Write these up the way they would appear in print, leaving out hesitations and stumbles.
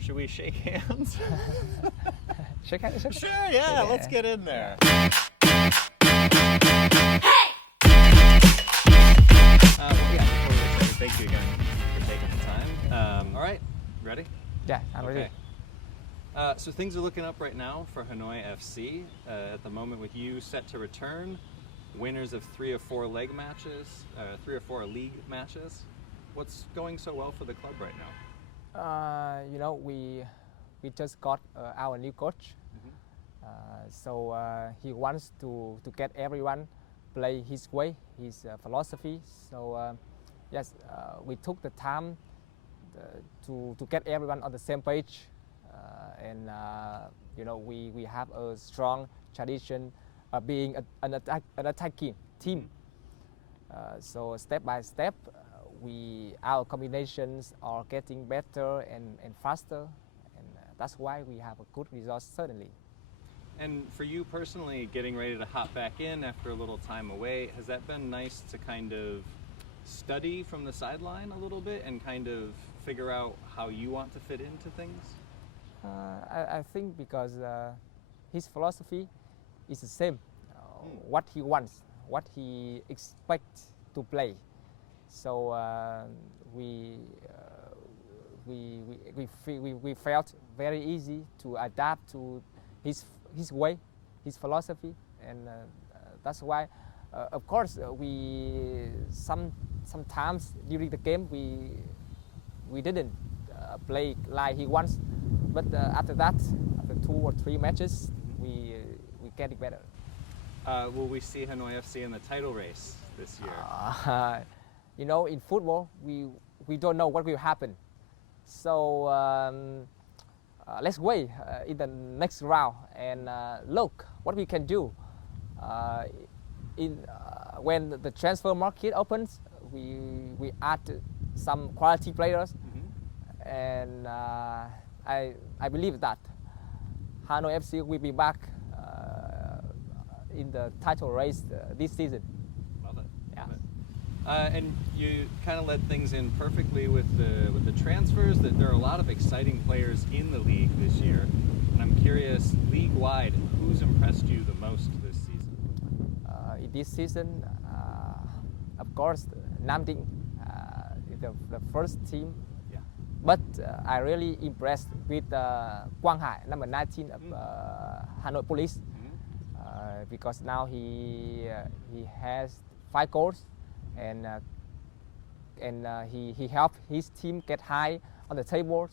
Should we shake hands? Shake hands? Sure, yeah, let's get in there. Thank you again for taking the time. All right, ready? Yeah, I'm ready. So things are looking up right now for Hanoi FC. At the moment, with you set to return, winners of 3 or 4 league matches. What's going so well for the club right now? We just got our new coach. So he wants to get everyone play his way, his philosophy. So yes, we took the time to get everyone on the same page, and we have a strong tradition of being an attacking team. So step by step, our combinations are getting better and faster, and that's why we have a good result certainly. And for you personally, getting ready to hop back in after a little time away, has that been nice to kind of study from the sideline a little bit and kind of figure out how you want to fit into things? I think because his philosophy is the same. What he wants, what he expects to play. So we felt very easy to adapt to his way, his philosophy, and that's why, of course, we sometimes during the game we didn't play like he wants, but after that, after 2 or 3 matches, we get it better. Will we see Hanoi FC in the title race this year? In football, we don't know what will happen. So let's wait in the next round and look what we can do. When the transfer market opens, we add some quality players, and I believe that Hanoi FC will be back in the title race this season. Love it. Yeah. Love it. And you kind of led things in perfectly with the transfers. That there are a lot of exciting players in the league this year, and I'm curious, league-wide, who's impressed you the most this season? In this season, of course, Nam Định is the first team. Yeah. But I really impressed with Quang Hải, number 19 of Hanoi Police, because now he has 5 goals, and he helped his team get high on the tables.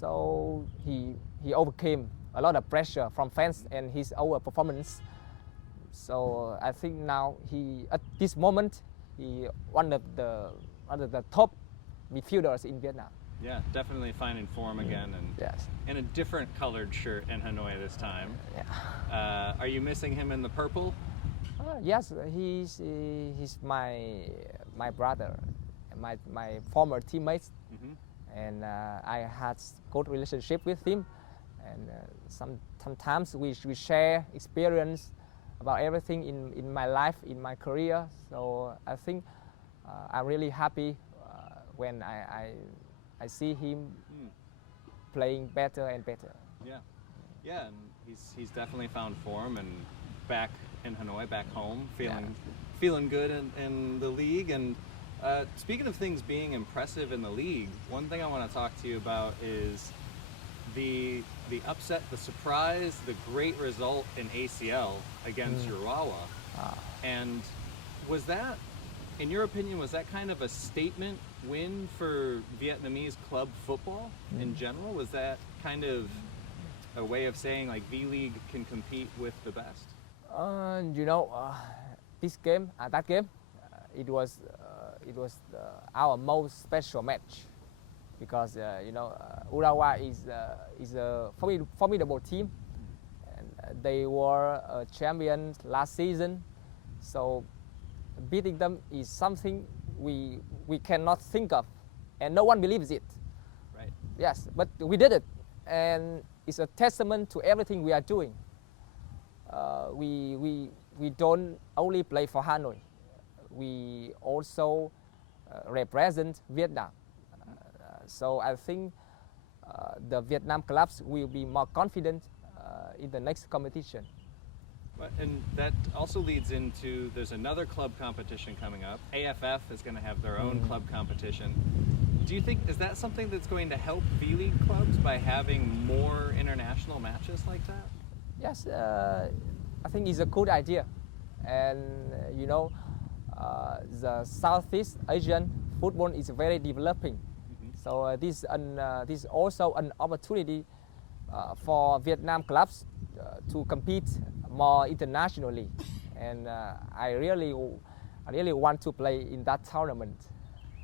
So he overcame a lot of pressure from fans and his overperformance. So I think now at this moment he one of the top midfielders in Vietnam. Yeah, definitely finding form again, and yes, in a different colored shirt in Hanoi this time. Yeah. Are you missing him in the purple? Yes, he's my brother, my former teammates, and I had good relationship with him, and sometimes we share experience about everything in my life, in my career. So I think I'm really happy when I see him playing better and better. Yeah, and he's definitely found form and back in Hanoi, back home, feeling good in the league. And speaking of things being impressive in the league, one thing I want to talk to you about is the upset, the surprise, the great result in ACL against Urawa. And was that, in your opinion, was that kind of a statement win for Vietnamese club football in general? Was that kind of a way of saying like V-League can compete with the best? This game, that game, it was our most special match, because Urawa is a formidable team, and they were champions last season. So beating them is something we cannot think of, and no one believes it. Right. Yes, but we did it, and it's a testament to everything we are doing. We don't only play for Hanoi. We also represent Vietnam. So I think the Vietnam clubs will be more confident in the next competition. And that also leads into, there's another club competition coming up. AFF is going to have their own club competition. Do you think, is that something that's going to help V-League clubs by having more international matches like that? Yes, I think it's a good idea. And you know, the Southeast Asian football is very developing. So this is also an opportunity for Vietnam clubs to compete more internationally, and I really want to play in that tournament.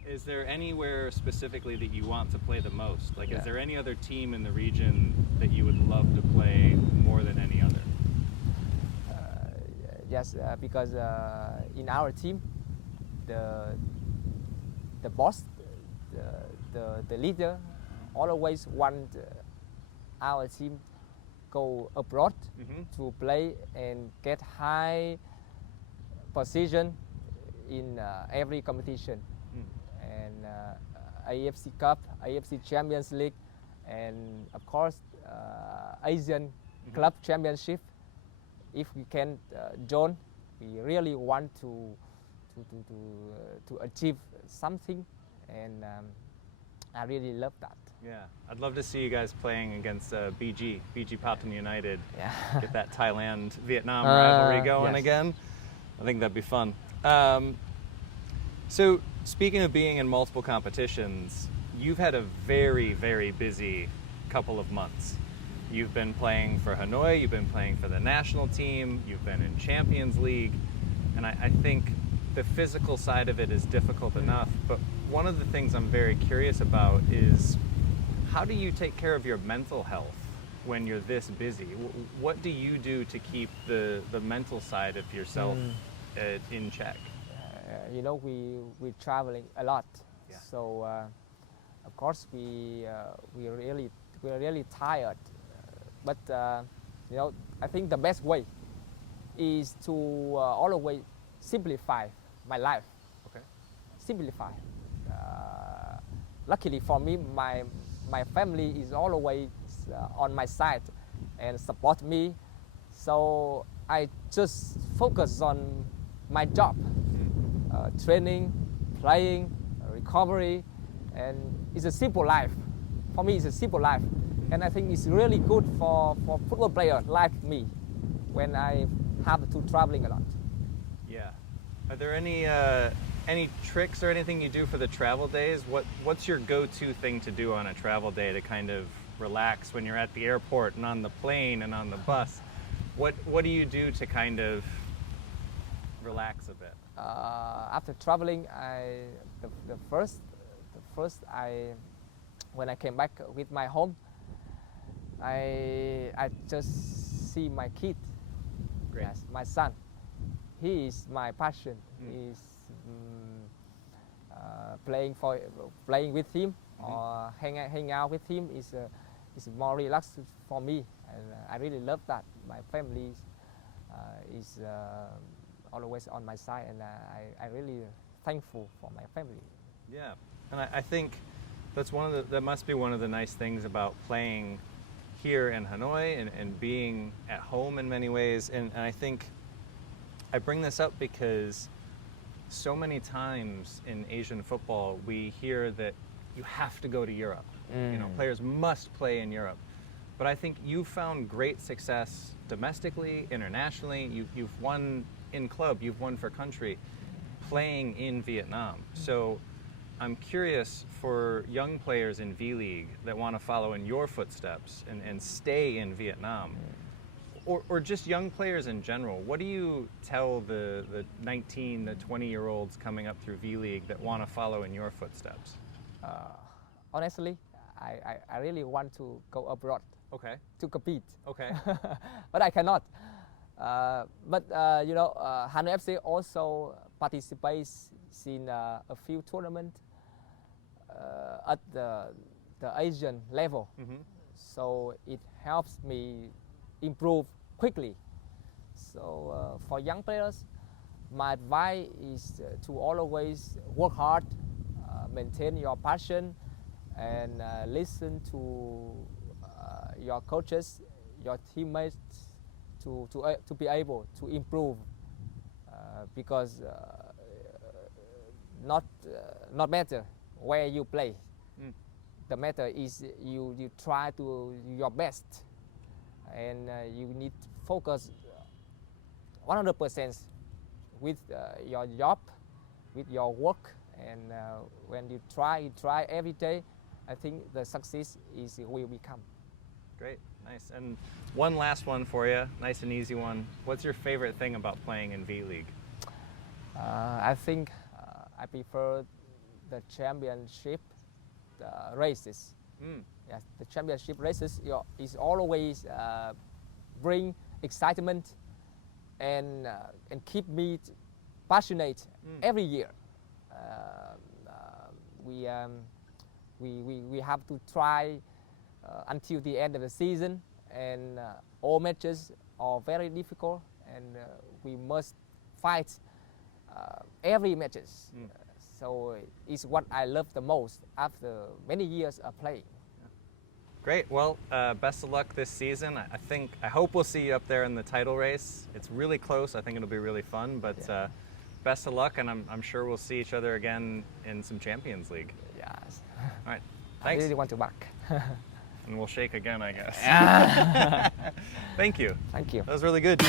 Is there anywhere specifically that you want to play the most? Like, is there any other team in the region that you would love to play more than any other? Yes, because in our team, the boss, the leader, always want our team go abroad to play and get high position in every competition. And AFC Cup, AFC Champions League, and of course ASEAN Club Championship. If we can join, we really want to achieve something, and I really love that. Yeah, I'd love to see you guys playing against BG Patong United. Yeah. Get that Thailand-Vietnam rivalry going again. I think that'd be fun. So, speaking of being in multiple competitions, you've had a very, very busy couple of months. You've been playing for Hanoi, you've been playing for the national team, you've been in Champions League, and I think the physical side of it is difficult enough, but one of the things I'm very curious about is, how do you take care of your mental health when you're this busy? What do you do to keep the mental side of yourself in check? You know, we're traveling a lot, so of course we're really tired. But you know, I think the best way is to always simplify my life. Okay. Simplify. Luckily for me, my family is always on my side and support me. So I just focus on my job, training, playing, recovery, and it's a simple life. For me, it's a simple life. And I think it's really good for football players like me when I have to traveling a lot. Yeah. Are there any tricks or anything you do for the travel days? What's your go-to thing to do on a travel day to kind of relax when you're at the airport and on the plane and on the bus? What do you do to kind of relax a bit? After traveling, when I came back with my home, I just see my kid. Great. Yes, my son. He is my passion. He's playing with him or hang out with him is more relaxed for me, and I really love that. My family is always on my side, and I really thankful for my family. Yeah, and I think that must be one of the nice things about playing here in Hanoi and being at home in many ways. And I think I bring this up because so many times in Asian football we hear that you have to go to Europe. You know, players must play in Europe. But I think you've found great success domestically, internationally. You've won in club, you've won for country, playing in Vietnam. So I'm curious, for young players in V-League that want to follow in your footsteps and stay in Vietnam, or just young players in general, what do you tell the 19, the 20-year-olds coming up through V-League that want to follow in your footsteps? Honestly, I really want to go abroad. Okay. To compete. Okay. But I cannot. But you know, Hanoi FC also participates in a few tournaments at the Asian level. So it helps me improve quickly. So for young players, my advice is to always work hard, maintain your passion, and listen to your coaches, your teammates, to be able to improve, because not matter where you play. The matter is you try to your best, and you need to focus 100% with your job, with your work, and when you try every day, I think the success will become. Great, nice. And one last one for you, nice and easy one. What's your favorite thing about playing in V-League? I think I prefer the championship races. Yes, the championship races is always bring excitement and keep me passionate every year. We have to try until the end of the season, and all matches are very difficult, and we must fight every matches. So it's what I love the most after many years of playing. Great. Well, best of luck this season. I hope we'll see you up there in the title race. It's really close. I think it'll be really fun. But best of luck, and I'm sure we'll see each other again in some Champions League. Yes. All right. Thanks. I really want to back. And we'll shake again, I guess. Thank you. Thank you. That was really good.